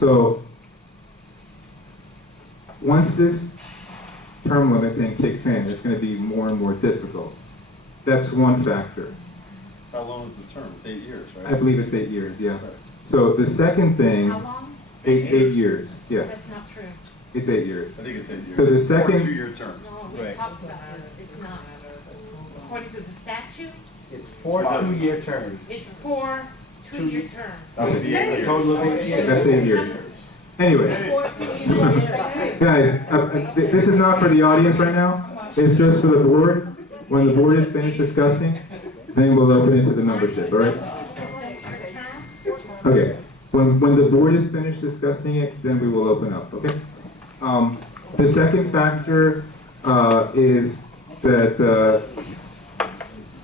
So once this term limit thing kicks in, it's going to be more and more difficult. That's one factor. How long is the term? It's 8 years, right? I believe it's 8 years, yeah. So the second thing, How long? 8 years, yeah. That's not true. It's 8 years. I think it's 8 years. So the Or second- 2-year terms. No, we Right. talked about it. It's not. According to the statute, It's 4 2-year terms. it's 4 two-year terms. It'd be 8 A years. total of 8 years. That's 8 years. Anyway, guys, this is not for the audience right now. It's just for the board. When the board is finished discussing, then we'll open it to the membership, all right? Okay. When the board is finished discussing it, then we will open up, okay? The second factor is that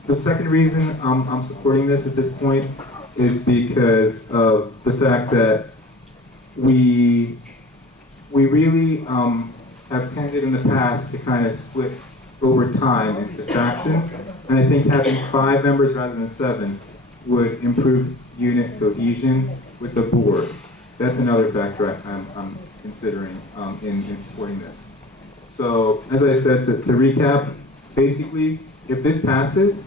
the second reason I'm supporting this at this point is because of the fact that we really have tended in the past to kind of split over time into factions, and I think having 5 members rather than 7 would improve unit cohesion with the board. That's another factor I'm considering in supporting this. So, as I said, to recap, basically, if this passes,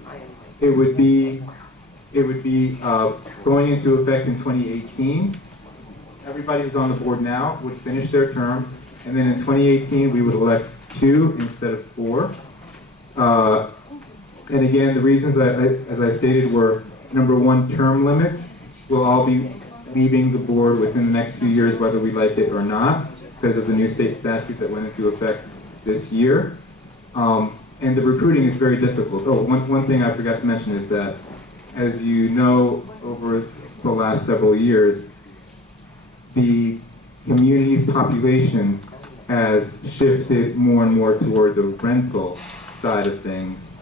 it would be going into effect in 2018. Everybody who's on the board now would finish their term, and then in 2018 we would elect 2 instead of 4. And again, the reasons as I stated were, number one, term limits will all be leaving the board within the next few years, whether we like it or not, because of the new state statute that went into effect this year. And the recruiting is very difficult. Oh, one thing I forgot to mention is that, as you know, over the last several years, the community's population has shifted more and more toward the rental side of things.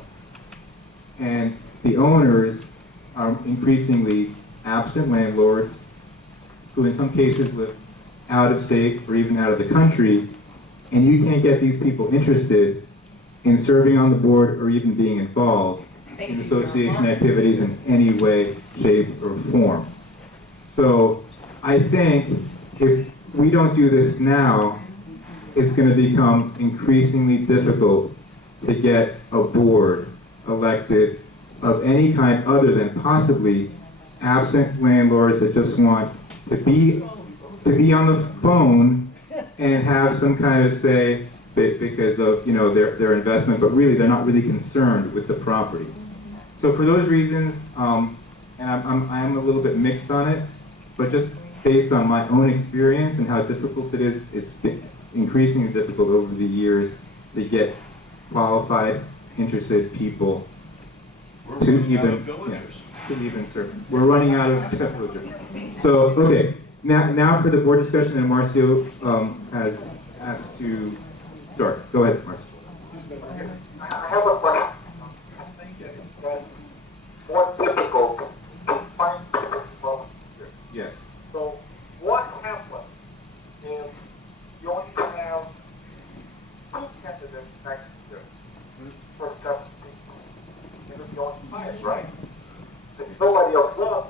And the owners are increasingly absent landlords who in some cases live out of state or even out of the country, and you can't get these people interested in serving on the board or even being involved in association activities in any way, shape, or form. So I think if we don't do this now, it's going to become increasingly difficult to get a board elected of any kind other than possibly absent landlords that just want to be on the phone and have some kind of say because of their investment, but really they're not really concerned with the property. So for those reasons, and I'm a little bit mixed on it, but just based on my own experience and how difficult it is, it's been increasingly difficult over the years to get qualified, interested people to even serve. We're running out of villagers. So, okay, now for the board discussion, and Marcio has asked to start. Go ahead, Marcio. I have a question. Yes. More difficult to find volunteers. Yes. So what happens if you only have 2 candidates next year for 7 people? And if you only 5, right? If nobody else does,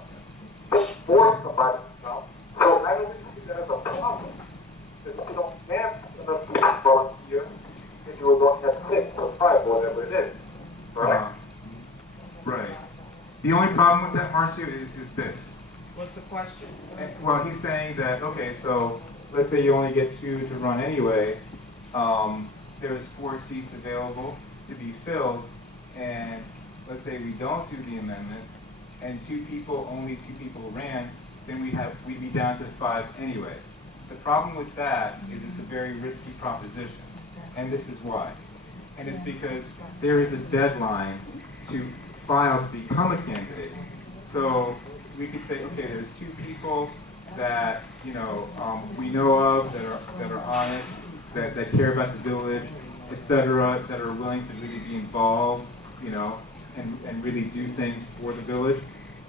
just force somebody to come. So I don't think that is a problem. If you don't have enough people volunteer, then you will not have 6 or 5 or whatever it is. Correct? Right. The only problem with that, Marcio, is this. What's the question? Well, he's saying that, okay, so let's say you only get 2 to run anyway. There's 4 seats available to be filled, and let's say we don't do the amendment, and only two people ran, then we'd be down to 5 anyway. The problem with that is it's a very risky proposition, and this is why. And it's because there is a deadline to file to become a candidate. So we could say, okay, there's 2 people that we know of that are honest, that care about the village, etc., that are willing to really be involved, and really do things for the village.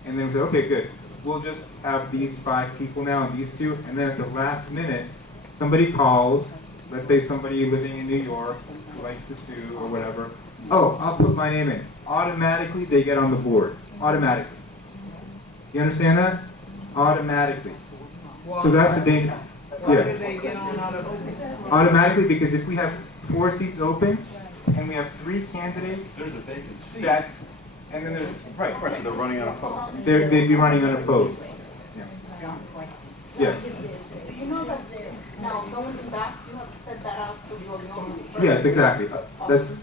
And then we say, okay, good. We'll just have these 5 people now and these 2, and then at the last minute, somebody calls, let's say somebody living in New York who likes to sue or whatever. Oh, I'll put my name in. Automatically, they get on the board. Automatically. You understand that? Automatically. So that's the thing, Why yeah. did they get on out of? Automatically, because if we have 4 seats open, and we have 3 candidates, There's a vacant seat. that's, and then there's, right, Right, so they're running out of post. they'd be running unopposed. Yeah. Yes, Do you know that now going back, you have to set that out to your normal? yes, exactly. That's,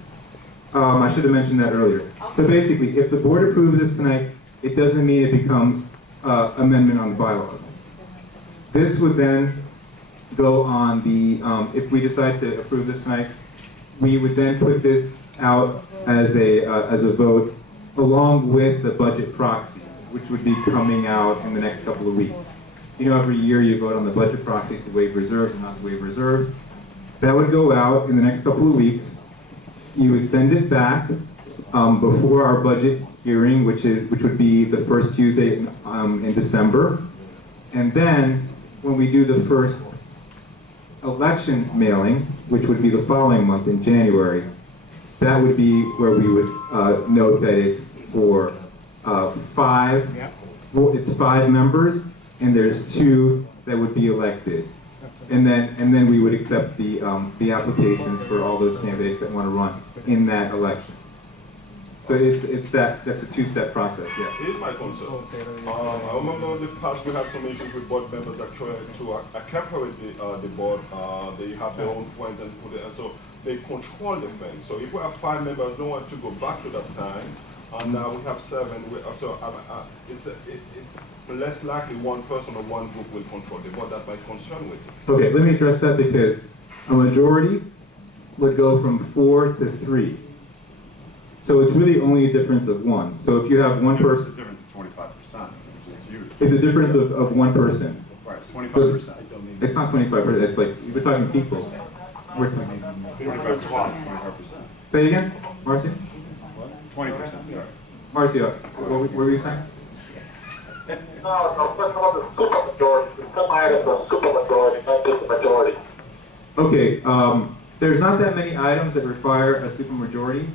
I should have mentioned that earlier. So basically, if the board approves this tonight, it doesn't mean it becomes amendment on the bylaws. This would then go on the, if we decide to approve this tonight, we would then put this out as a vote along with the budget proxy, which would be coming out in the next couple of weeks. You know, every year you vote on the budget proxy to waive reserves and not to waive reserves. That would go out in the next couple of weeks. You would send it back before our budget hearing, which would be the first Tuesday in December. And then when we do the first election mailing, which would be the following month in January, that would be where we would note that it's for 5. Well, it's 5 members, and there's 2 that would be elected. And then we would accept the applications for all those candidates that want to run in that election. So that's a 2-step process, yes. Here's my concern. I remember in the past we had some issues with board members that tried to accaparate the board. They have their own friends and put it, and so they control the thing. So if we have 5 members, don't want to go back to that time, and now we have 7. It's less likely one person or one group will control the board. That's my concern with it. Okay, let me address that because a majority would go from 4 to 3. So it's really only a difference of 1. So if you have one It's a person, difference of 25%, which is huge. it's a difference of 1 person. Right, it's 25%. It's not 25%, it's like, we're talking people. We're talking. 25%. Say it again, Marcia? 20%, sorry. Marcia, what were you saying? No, first of all, the supermajority, some items are supermajority, not just the majority. Okay, there's not that many items that require a supermajority.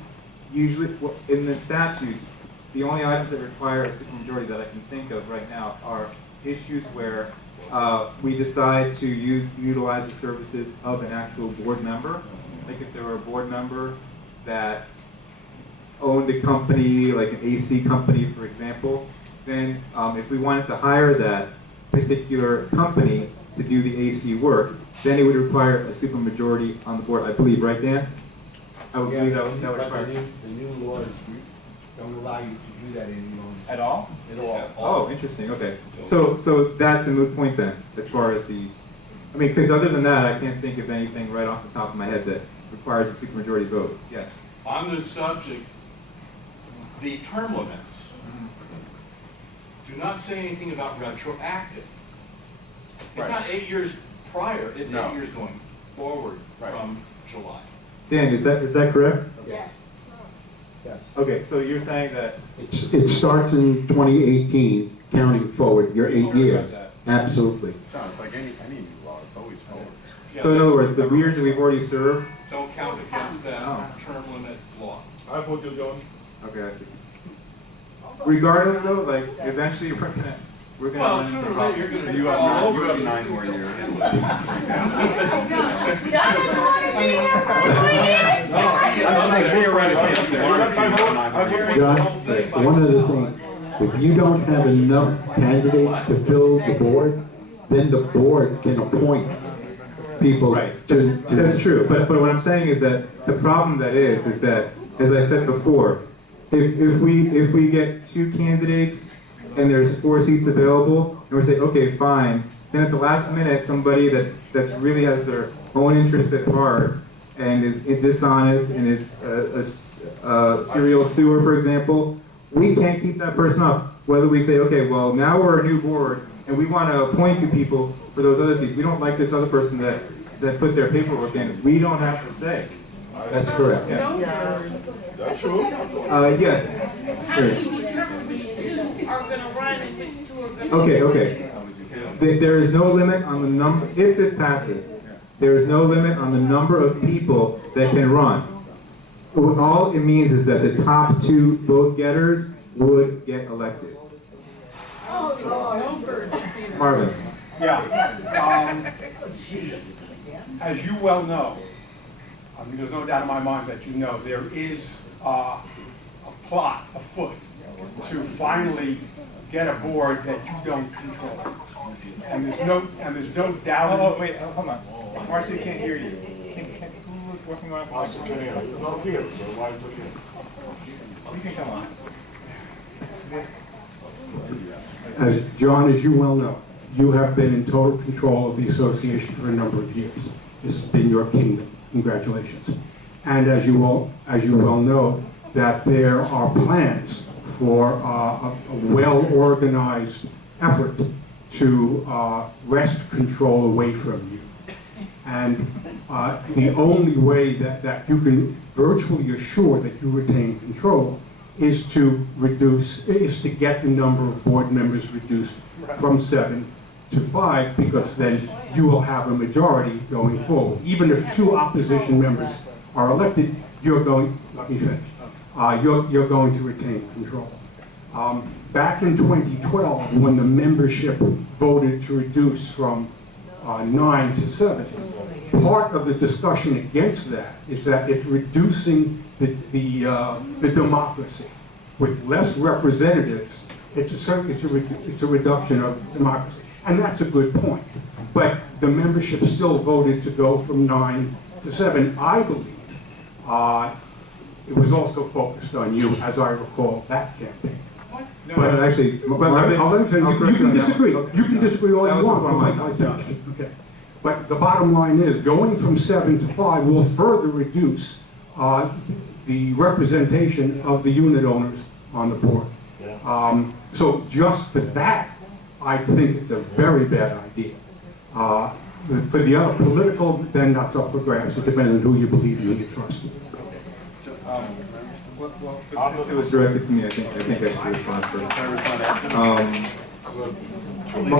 Usually, well, in the statutes, the only items that require a supermajority that I can think of right now are issues where we decide to utilize the services of an actual board member. Like if there were a board member that owned a company, like an AC company, for example, then if we wanted to hire that particular company to do the AC work, then it would require a supermajority on the board, I believe, right, Dan? I would believe that would But require. the new laws don't allow you to do that anymore. At all? At all. Oh, interesting, okay. So that's a moot point then, as far as the, I mean, because other than that, I can't think of anything right off the top of my head that requires a supermajority vote, yes. On this subject, the term limits do not say anything about retroactive. It's Right. not 8 years prior, it's No. 8 years going forward Right. from July. Dan, is that correct? Yes. Yes. Okay, so you're saying that, It starts in 2018, counting forward, your 8 years. Absolutely. John, it's like any new law, it's always forward. so in other words, the years that we've already served, Don't count against that Oh. term limit law. I vote you, John. okay, I see. Regardless though, like, eventually we're gonna Well, run into sooner or later, you're problems. gonna You be all have over. 9 more years. John doesn't want to be here for 3 years. I'm saying theoretically, if they wanted to, you have 9 more years. John, one other thing, if you don't have enough candidates to fill the board, then the board can appoint people. Right, that's true, but what I'm saying is that the problem that is that, as I said before, if we get 2 candidates and there's 4 seats available, and we say, okay, fine, then at the last minute, somebody that's really has their own interest at heart and is dishonest and is a serial sewer, for example, we can't keep that person up. Whether we say, okay, well, now we're a new board and we want to appoint 2 people for those other seats. We don't like this other person that put their paperwork in. We don't have to say. That's correct. That's true. Yes. How do you determine which 2 are going to run and which 2 are going to? Okay. There is no limit on the number, if this passes, there is no limit on the number of people that can run. All it means is that the top 2 vote getters would get elected. Oh, no birds. Marvin? Yeah. As you well know, I mean, there's no doubt in my mind that you know, there is a plot afoot to finally get a board that you don't control. And there's no doubt. Oh, wait, hold on. Marcy can't hear you. Who was working on it? There's no here, so why put it? You can come on. As John, as you well know, you have been in total control of the association for a number of years. This has been your kingdom. Congratulations. And as you well know, that there are plans for a well-organized effort to wrest control away from you. And the only way that you can virtually assure that you retain control is to get the number of board members reduced from 7 to 5, because then you will have a majority going forward. Even if 2 opposition members are elected, you're going, let me finish, you're going to retain control. Back in 2012, when the membership voted to reduce from 9 to 7, part of the discussion against that is that it's reducing the democracy. With less representatives, it's a reduction of democracy. And that's a good point. But the membership still voted to go from 9 to 7. I believe it was also focused on you, as I recall that campaign. No, actually, Marvin, I'll let him say, I'll you correct can on that disagree. one. You can disagree all That you was want. before but my I think- Okay. But the bottom line is, going from 7 to 5 will further reduce the representation of the unit owners on the board. So just for that, I think it's a very bad idea. For the other political, then that's up for grabs. It depends on who you believe in and you trust. Well, since it was directed to me, I think I should respond first.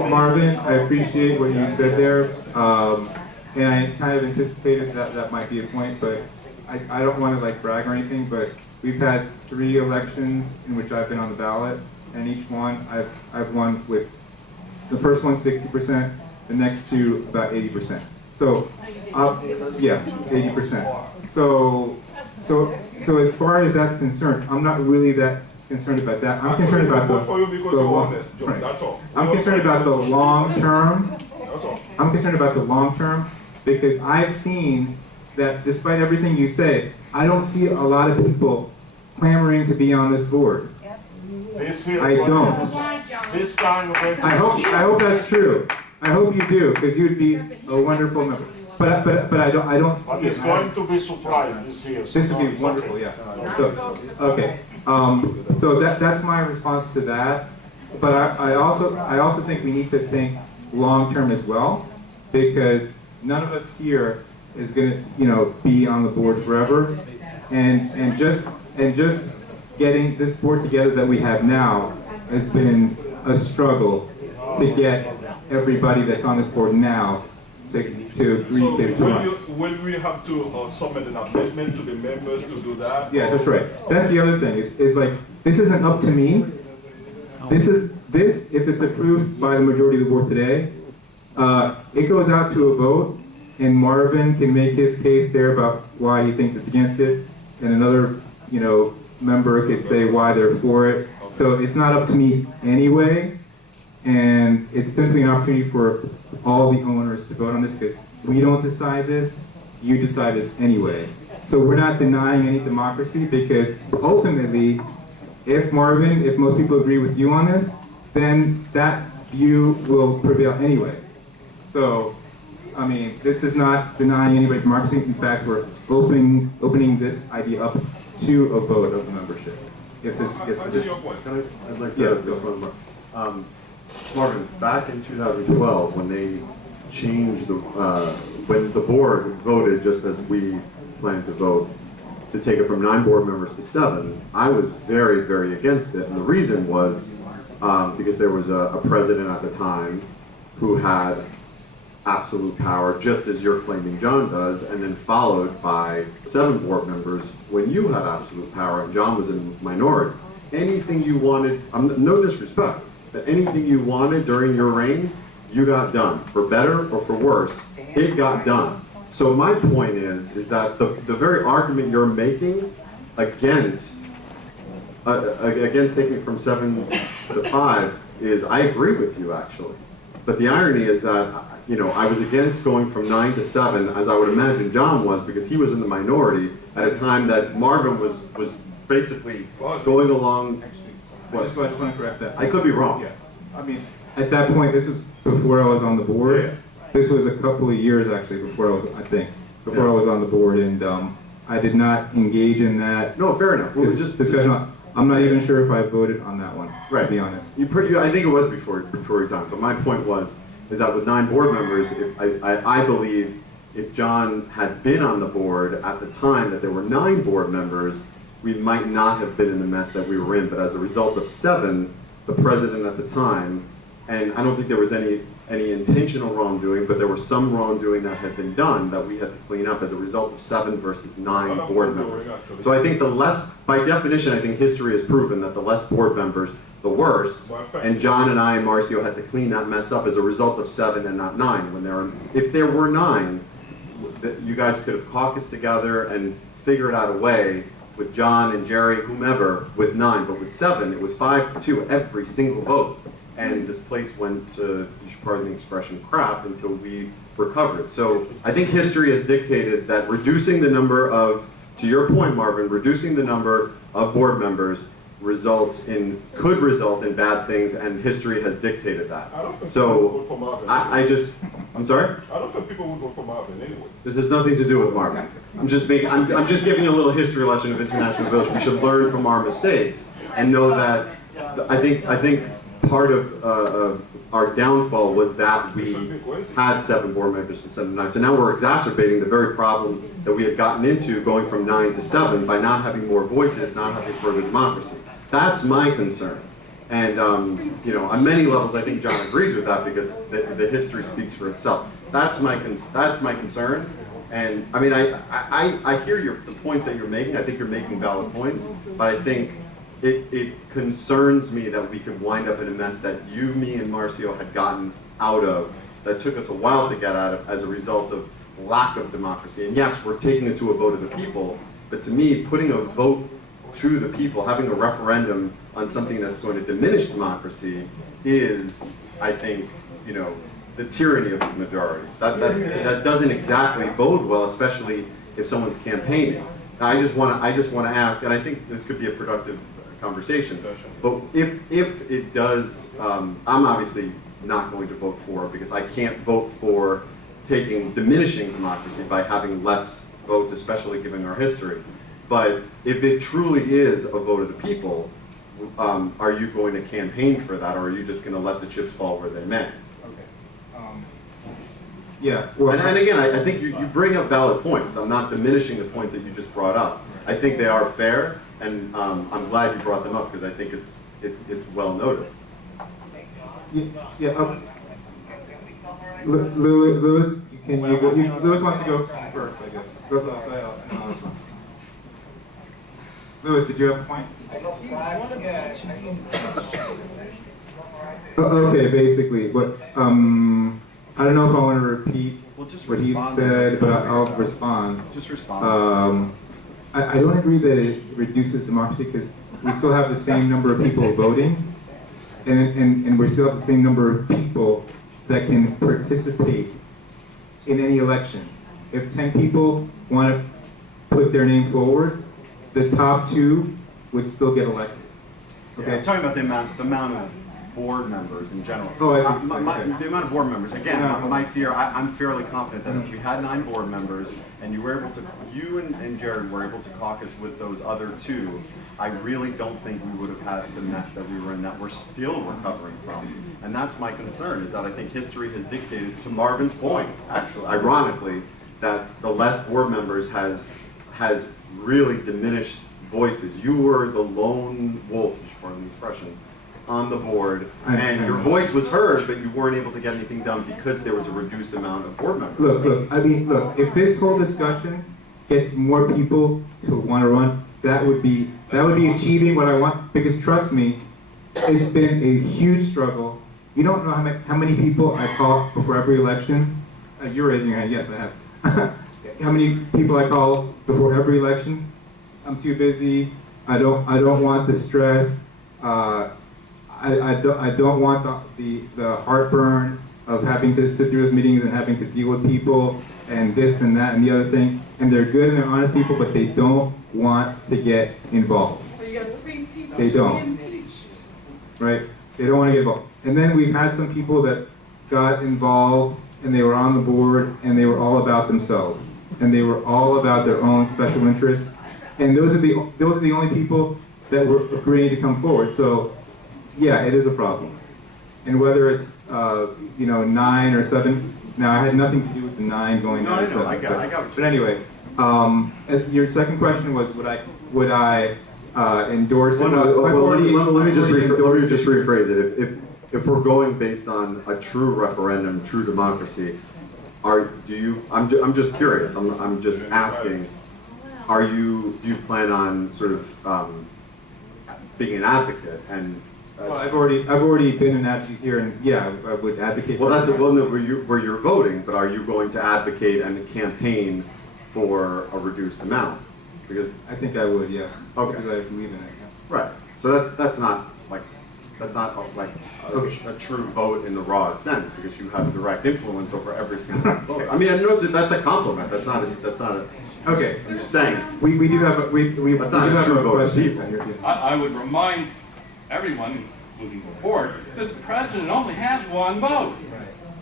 Marvin, I appreciate what you said there, and I kind of anticipated that might be a point, but I don't want to like brag or anything, but we've had 3 elections in which I've been on the ballot, and each one I've won with the first one 60%, the next 2 about 80%. So, yeah, 80%. So as far as that's concerned, I'm not really that concerned about that. I'm concerned about vote for you because you're honest, John, right. that's all. I'm concerned about the long term. That's all. I'm concerned about the long term because I've seen that despite everything you say, I don't see a lot of people clamoring to be on this board. This here. I don't. Why, John? This time. I hope that's true. I hope you do, because you'd be a wonderful member. But I don't see But it. it's going to be surprised this year. so This would no, be it's wonderful, okay. yeah. So, okay. So that's my response to that. But I also think we need to think long term as well, because none of us here is going to be on the board forever, and just getting this board together that we have now has been a struggle to get everybody that's on this board now to agree So to run. will we have to submit an amendment to the members to do that? Yeah, that's right. That's the other thing. Is like this isn't up to me. This if it's approved by the majority of the board today, it goes out to a vote, and Marvin can make his case there about why he thinks it's against it, and another member could say why they're for it. So it's not up to me anyway, and it's simply an opportunity for all the owners to vote on this, because we don't decide this, you decide this anyway. So we're not denying any democracy, because ultimately, if most people agree with you on this, then that view will prevail anyway. So, I mean, this is not denying anybody democracy. In fact, we're opening this idea up to a vote of the membership. If this gets I see your point. I'd like Yeah, to go just one more. Marvin, back in 2012, when they changed when the board voted, just as we planned to vote, to take it from 9 board members to 7, I was very, very against it. And the reason was because there was a president at the time who had absolute power, just as you're claiming John does, and then followed by 7 board members when you had absolute power and John was in minority. Anything you wanted, no disrespect, but anything you wanted during your reign, you got done. For better or for worse, it got done. So my point is that the very argument you're making against taking from 7 to 5 is, I agree with you actually. But the irony is that, you know, I was against going from 9 to 7, as I would imagine John was, because he was in the minority at a time that Marvin was basically going along. I just want to correct that. I could be wrong. Yeah, I mean, at that point, this was before I was on the board. Yeah. This was a couple of years actually before I was, before I was on the board, and I did not engage in that No, fair enough. It was just discussion. I'm not even sure if I voted on that one, right. to be honest. I think it was before your time. But my point is that with 9 board members, I believe if John had been on the board at the time that there were 9 board members, we might not have been in the mess that we were in. But as a result of 7, the president at the time, and I don't think there was any intentional wrongdoing, but there was some wrongdoing that had been done that we had to clean up as a result of 7 versus 9 board members. So I think by definition, I think history has proven that the less board members, the worse. And John and I and Marcio had to clean that mess up as a result of 7 and not 9. If there were 9, you guys could have caucused together and figured out a way with John and Jerry, whomever, with 9. But with 7, it was 5-2 every single vote. And this place went to, you should pardon the expression, crap until we recovered. So I think history has dictated that reducing the number of, to your point, Marvin, reducing the number of board members could result in bad things, and history has dictated that. I don't think people would vote for Marvin. I'm sorry? I don't think people would vote for Marvin anyway. This has nothing to do with Marvin. I'm just giving you a little history lesson of international village. We should learn from our mistakes and know that I think part of our downfall was that we had 7 board members instead of 9. So now we're exacerbating the very problem that we had gotten into going from 9 to 7 by not having more voices, not having further democracy. That's my concern. And, you know, on many levels, I think John agrees with that because the history speaks for itself. That's my concern. And, I mean, I hear the points that you're making. I think you're making valid points. But I think it concerns me that we could wind up in a mess that you, me, and Marcio had gotten out of, that took us a while to get out of as a result of lack of democracy. And yes, we're taking it to a vote of the people, but to me, putting a vote to the people, having a referendum on something that's going to diminish democracy is, I think, you know, the tyranny of the majority. That doesn't exactly bode well, especially if someone's campaigning. Now, I just want to ask, and I think this could be a productive conversation, but if it does, I'm obviously not going to vote for it because I can't vote for diminishing democracy by having less votes, especially given our history. But if it truly is a vote of the people, are you going to campaign for that, or are you just going to let the chips fall where they may? Okay. Yeah. Well, and again, I think you bring up valid points. I'm not diminishing the points that you just brought up. I think they are fair, and I'm glad you brought them up because I think it's well noticed. Yeah. Louis, can you go? Louis wants to go first, I guess. Go ahead. Louis, did you have a point? Okay, basically, but I don't know if I want to repeat what he said, but I'll respond. Just respond. I don't agree that it reduces democracy because we still have the same number of people voting, and we still have the same number of people that can participate in any election. If 10 people want to put their name forward, the top 2 would still get elected. Okay. Yeah, I'm talking about the amount of board members in general. Oh, I see. The amount of board members. Again, my fear, I'm fairly confident that if you had 9 board members and you were able to, you and Jared were able to caucus with those other 2, I really don't think we would have had the mess that we were in that we're still recovering from. And that's my concern, is that I think history has dictated, to Marvin's point, actually, ironically, that the less board members has really diminished voices. You were the lone wolf, pardon the expression, on the board, and your voice was heard, but you weren't able to get anything done because there was a reduced amount of board members. Look, if this whole discussion gets more people to want to run, that would be achieving what I want, because trust me, it's been a huge struggle You don't know how many people I call before every election. You're raising your hand. Yes, I have. How many people I call before every election? I'm too busy. I don't want the stress. I don't want the heartburn of having to sit through those meetings and having to deal with people and this and that and the other thing. And they're good and they're honest people, but they don't want to get involved. So you got 3 people. They don't. Right? They don't want to get involved. And then we've had some people that got involved and they were on the board and they were all about themselves. And they were all about their own special interests. And those are the only people that were agreeing to come forward. So yeah, it is a problem. And whether it's 9 or 7, now I had nothing to do with the 9 going down to 7. I got it. But anyway, your second question was would I endorse it? Well, no, I've well, already- let me just I've already endorsed it. rephrase it. If we're going based on a true referendum, true democracy, I'm just curious. I'm just asking. Do you plan on sort of being an advocate and? Well, I've already been an advocate here, and yeah, I would advocate. Well, that's where you're voting, but are you going to advocate and campaign for a reduced amount? Because I think I would, yeah. Okay. Because I believe in it. Yeah. right, so that's not a true vote in the raw sense because you have direct influence over every single vote. I mean, I know that's a compliment. That's not a. Okay. I'm just saying. We do have a we That's do not a have true a vote of question. people. Here, yeah. I would remind everyone, including the board, that the president only has 1 vote.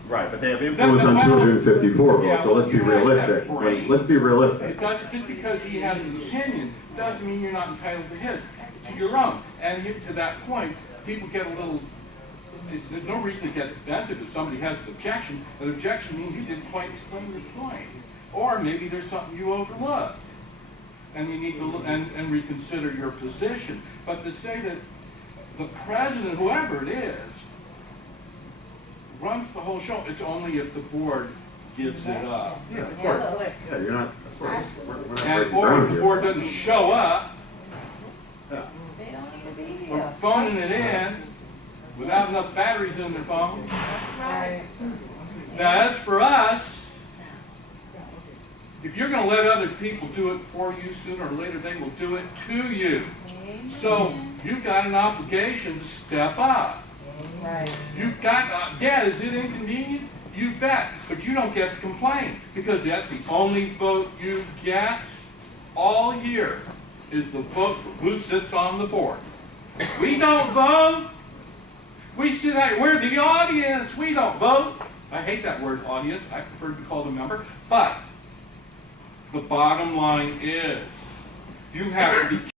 Right, but they have influence on 254 votes. So let's be realistic. Let's be realistic. It does, just because he has an opinion doesn't mean you're not entitled to your own. And to that point, people get a little. There's no reason to get defensive if somebody has an objection. An objection means you didn't quite explain your point, or maybe there's something you overlooked, and you need to look and reconsider your position. But to say that the president, whoever it is, runs the whole show, it's only if the board gives it up. Yeah, of course. Yeah, you're not. Of course. We're not And breaking or if ground the here. board doesn't show up, They don't need to be or here. phoning it in without enough batteries in their phone. That's right. Now, as for us, if you're going to let other people do it for you, sooner or later they will do it to you. So you've got an obligation to step up. Right. You've got, yeah, is it inconvenient? You bet. But you don't get to complain because that's the only vote you get all year is the vote for who sits on the board. We don't vote. We sit out, we're the audience. We don't vote. I hate that word audience. I prefer to be called a member. But the bottom line is you have to be